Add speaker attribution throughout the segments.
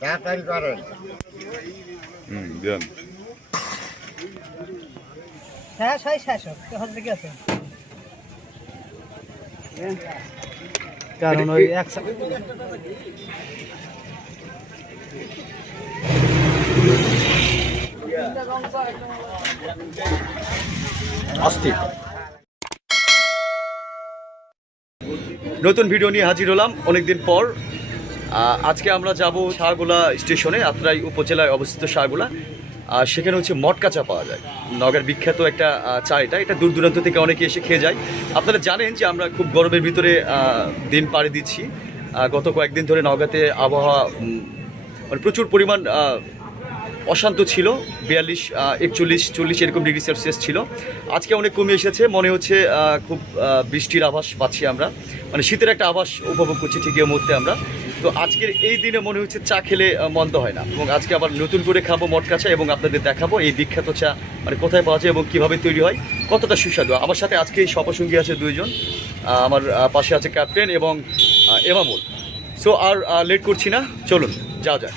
Speaker 1: তাড়াতাড়ি করেন।
Speaker 2: হুম দেন।
Speaker 3: হ্যাঁ হজরে কি আছে। কারণ ওই
Speaker 2: অস্থির। নতুন ভিডিও নিয়ে হাজির হলাম। অনেকদিন পর আজকে আমরা যাব শাহগুলা স্টেশনে, আত্রাই উপজেলায় অবস্থিত শাহগুলা আর সেখানে হচ্ছে মটকা চা পাওয়া যায়। নগর বিখ্যাত একটা চা এটা। এটা দূর দূরান্ত থেকে অনেকে এসে খেয়ে যায়। আপনারা জানেন যে আমরা খুব গরমের ভিতরে দিন পাড়ি দিচ্ছি। গত কয়েকদিন ধরে নগাতে আবহাওয়া মানে প্রচুর পরিমাণ অশান্ত ছিল। বিয়াল্লিশ একচল্লিশ, চল্লিশ এরকম ডিগ্রি সেলসিয়াস ছিল। আজকে অনেক কমে এসেছে। মনে হচ্ছে খুব বৃষ্টির আভাস পাচ্ছি আমরা। মানে শীতের একটা আভাস উপভোগ করছি ঠিকই মুহূর্তে আমরা। তো আজকের এই দিনে মনে হচ্ছে চা খেলে মন্দ হয় না। এবং আজকে আবার নতুন করে খাব মটকা চা এবং আপনাদের দেখাবো এই বিখ্যাত চা মানে কোথায় পাওয়া যায় এবং কীভাবে তৈরি হয়, কতটা সুস্বাদু। আমার সাথে আজকে এই সপসঙ্গী আছে দুইজন আমার পাশে আছে ক্যাপ্টেন এবং এমামুল। সো আর লেট করছি না, চলুন যা যাক।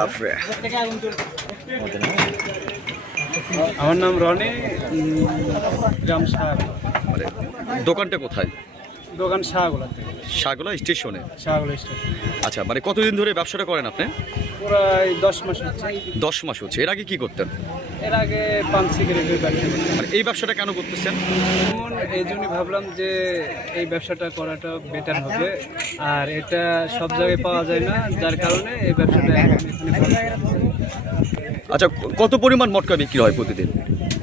Speaker 2: বাপরে।
Speaker 4: আমার নাম রনি গ্রাম শাহ
Speaker 2: মানে দোকানটা কোথায়?
Speaker 4: দোকান শাহগোলা
Speaker 2: শাহগোলা স্টেশনে?
Speaker 4: শাহগোলা স্টেশন।
Speaker 2: আচ্ছা মানে কতদিন ধরে ব্যবসাটা করেন আপনি?
Speaker 4: প্রায় দশ মাস হচ্ছে।
Speaker 2: দশ মাস হচ্ছে। এর আগে কি করতেন?
Speaker 4: এর আগে পান সিগারেটের ব্যবসা করতাম।
Speaker 2: মানে এই ব্যবসাটা কেন করতেছেন?
Speaker 4: এই জন্যই ভাবলাম যে এই ব্যবসাটা করাটা বেটার হবে। আর এটা সব জায়গায় পাওয়া যায় না যার কারণে এই ব্যবসাটা এখন এখানে
Speaker 2: আচ্ছা কত পরিমাণ মটকা বিক্রি হয় প্রতিদিন?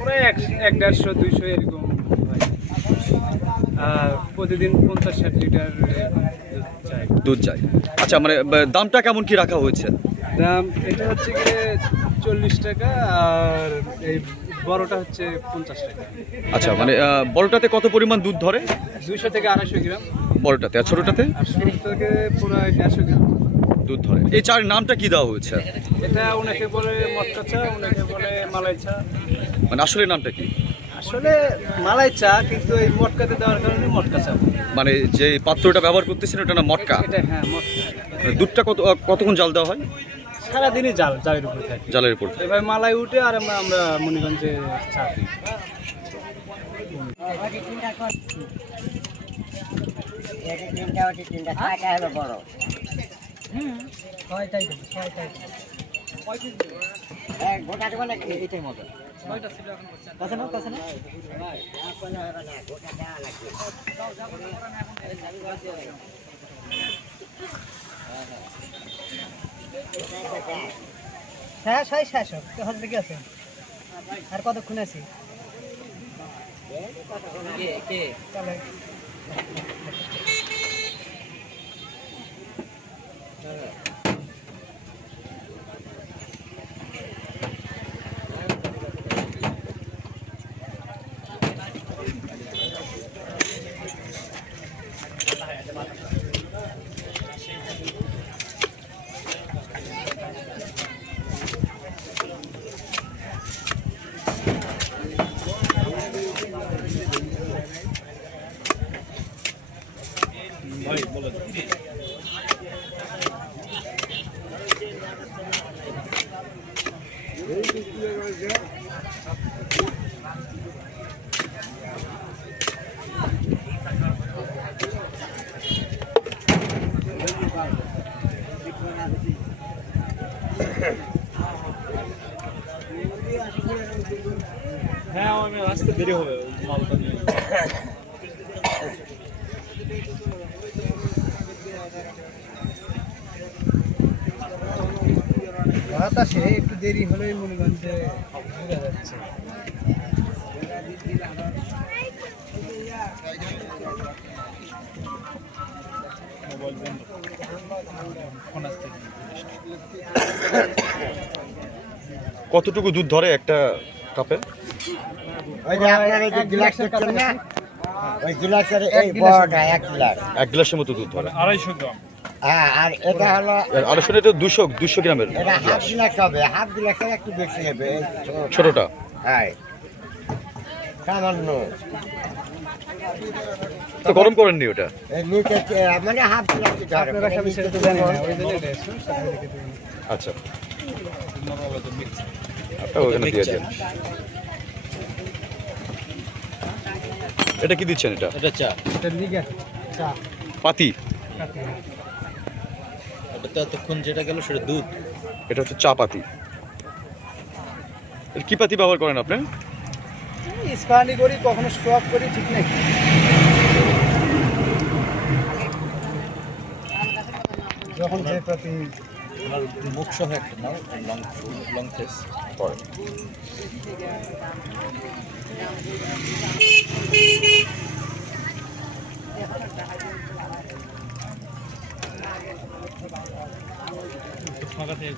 Speaker 4: প্রায় এক এক দেড়শো দুইশো এরকম হয়। আর প্রতিদিন পঞ্চাশ ষাট লিটার দুধ চাই।
Speaker 2: আচ্ছা মানে দামটা কেমন কি রাখা হয়েছে?
Speaker 4: দাম এটা হচ্ছে গিয়ে চল্লিশ টাকা আর এই বড়টা হচ্ছে পঞ্চাশ টাকা।
Speaker 2: আচ্ছা মানে বড়টাতে কত পরিমাণ দুধ ধরে?
Speaker 4: দুইশো থেকে আড়াইশো গ্রাম।
Speaker 2: বড়টাতে আর ছোটটাতে?
Speaker 4: আর শুরু থেকে পুরো দেড়শো গ্রাম।
Speaker 2: দুধ ধরে। এই চার নামটা কি দেওয়া হয়েছে?
Speaker 4: এটা অনেকে বলে মটকা চা অনেকে বলে মালাই চা।
Speaker 2: মানে আসলে নামটা কি?
Speaker 4: আসলে মালাই চা কিন্তু এই মটকাতে দেওয়ার কারণে মটকা চা
Speaker 2: মানে যে পাত্রটা ব্যবহার করতেছেন ওটা না মটকা?
Speaker 4: এটা হ্যাঁ মটকা।
Speaker 2: দুধটা কত কতক্ষণ জাল দেওয়া হয়?
Speaker 4: সারাদিনই জাল জালের উপরে থাকে।
Speaker 2: জালের উপর
Speaker 4: এবার মালাই উঠে আর আমরা আমরা মণিগঞ্জে চা দিই
Speaker 1: তিনটা ওটি তিনটা ছয়টা হলো বড়
Speaker 3: ছয়টাই ছয়টাই
Speaker 1: গোটা দেবো নাকি
Speaker 3: এটাই মজা কাছে না কাছে না হ্যাঁ হোক তো হজরে কি আছে? আর কতক্ষণ আছি? হ্যাঁ আমি আসতে দেরি হবে মালটা নিয়ে
Speaker 4: বাতাসে একটু দেরি হলেই মনে করেন যে যাচ্ছে
Speaker 2: কতটুকু দুধ ধরে একটা কাপে?
Speaker 1: এক
Speaker 2: গ্লাসের মতো দুধ ধরে।
Speaker 3: আড়াইশো গ্রাম।
Speaker 1: হ্যাঁ আর এটা হলো
Speaker 2: আর আড়াইশো এটা দুশো দুশো গ্রামের
Speaker 1: এটা হাফ গ্লাস হবে হাফ গ্লাসের একটু বেশি হবে ছোটটা। হ্যাঁ। সামান্য।
Speaker 2: তো গরম করেননি ওটা?
Speaker 1: মানে হাফ
Speaker 4: হয়।
Speaker 2: আচ্ছা। ওখানে দিয়ে দেন। এটা কি দিচ্ছেন এটা?
Speaker 5: এটা চা।
Speaker 4: এটা চা।
Speaker 2: পাতি।
Speaker 4: কাটি
Speaker 5: এতক্ষণ যেটা গেল সেটা দুধ।
Speaker 2: এটা হচ্ছে চা পাতি। এর কি পাতি ব্যবহার করেন আপনি?
Speaker 4: ইস্পানি করি কখনো স্টক করি ঠিক নাই। যখন যে
Speaker 5: আমার মুখ সহ একটা নাও লং লং ফেস
Speaker 2: করেন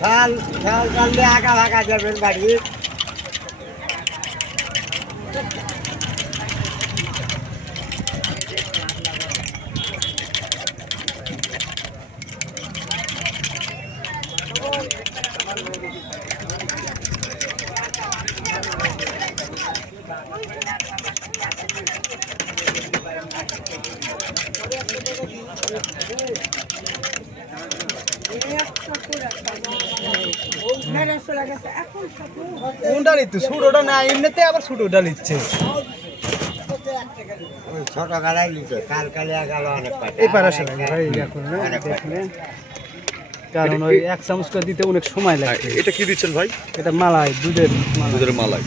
Speaker 1: কাল কাল চাললে আগা ভাগা যাবেন বাড়ি
Speaker 4: কোনটা নিতে ছোটটা না এমনিতে আবার ছোটটা নিচ্ছে।
Speaker 1: ওই ছোট গাড়াই নিতে কাল কালিয়া গেল অনেক
Speaker 4: এই পারাশে ভাই এখন না
Speaker 1: অনেক পাটা।
Speaker 4: দেখলে কারণ ওই এক চামচ করে দিতে অনেক সময় লাগে।
Speaker 2: এটা কি দিচ্ছেন ভাই?
Speaker 4: এটা মালাই দুধের
Speaker 2: দুধের মালাই।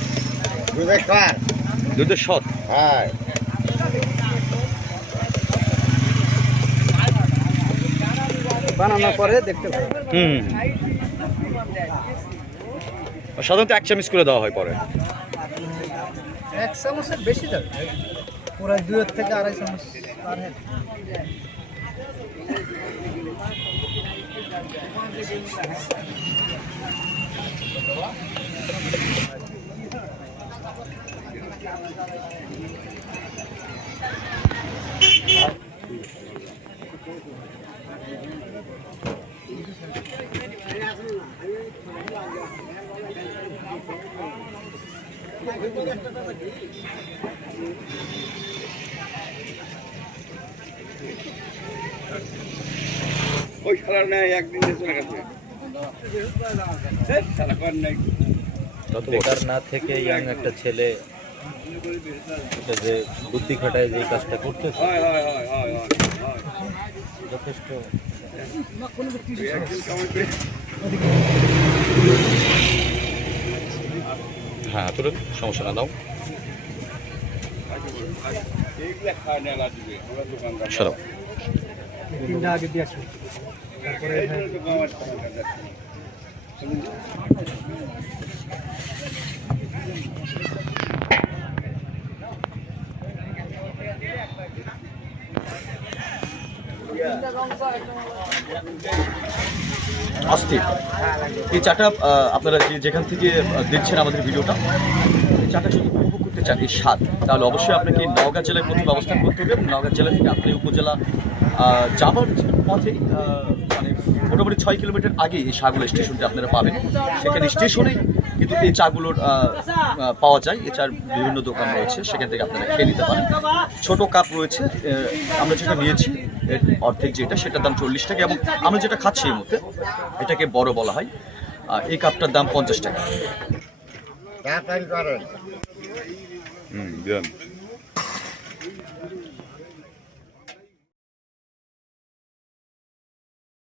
Speaker 1: দুধের
Speaker 2: সৎ
Speaker 1: হ্যাঁ।
Speaker 4: বানানোর পরে দেখতে পাবেন।
Speaker 2: হুম। সাধারণত এক চামচ করে দেওয়া হয় পরে।
Speaker 4: এক চামচের বেশি যাবে পুরো দুই থেকে আড়াই চামচ পার হেড
Speaker 2: তা তো
Speaker 5: বেকার না থেকে ইয়াং একটা ছেলে এটা যে বুদ্ধি খাটায় যে এই কাজটা করতে যথেষ্ট।
Speaker 2: হ্যাঁ তোর সমস্যা না দাও। সরাও
Speaker 4: তিনটা আগে তারপরে হ্যাঁ,
Speaker 2: অস্থির এই চাটা আপনারা যে যেখান থেকে দেখছেন আমাদের ভিডিওটা এই চাটা যদি উপভোগ করতে চান এই স্বাদ তাহলে অবশ্যই আপনাকে নওগাঁ জেলায় প্রথম অবস্থান করতে হবে এবং নওগাঁ জেলা থেকে আপনি উপজেলা আহ, যাবার পথেই মানে মোটামুটি ছয় কিলোমিটার আগে এই শাহগুলা স্টেশনটা আপনারা পাবেন। সেখানে স্টেশনে কিন্তু এই চাগুলোর পাওয়া যায়। এছাড়া বিভিন্ন দোকান রয়েছে সেখান থেকে আপনারা খেয়ে নিতে পারেন। ছোট কাপ রয়েছে আমরা যেটা নিয়েছি এর অর্ধেক যেটা সেটার দাম চল্লিশ টাকা এবং আমরা যেটা খাচ্ছি এই মধ্যে এটাকে বড় বলা হয় আর এই কাপটার দাম পঞ্চাশ টাকা। হুম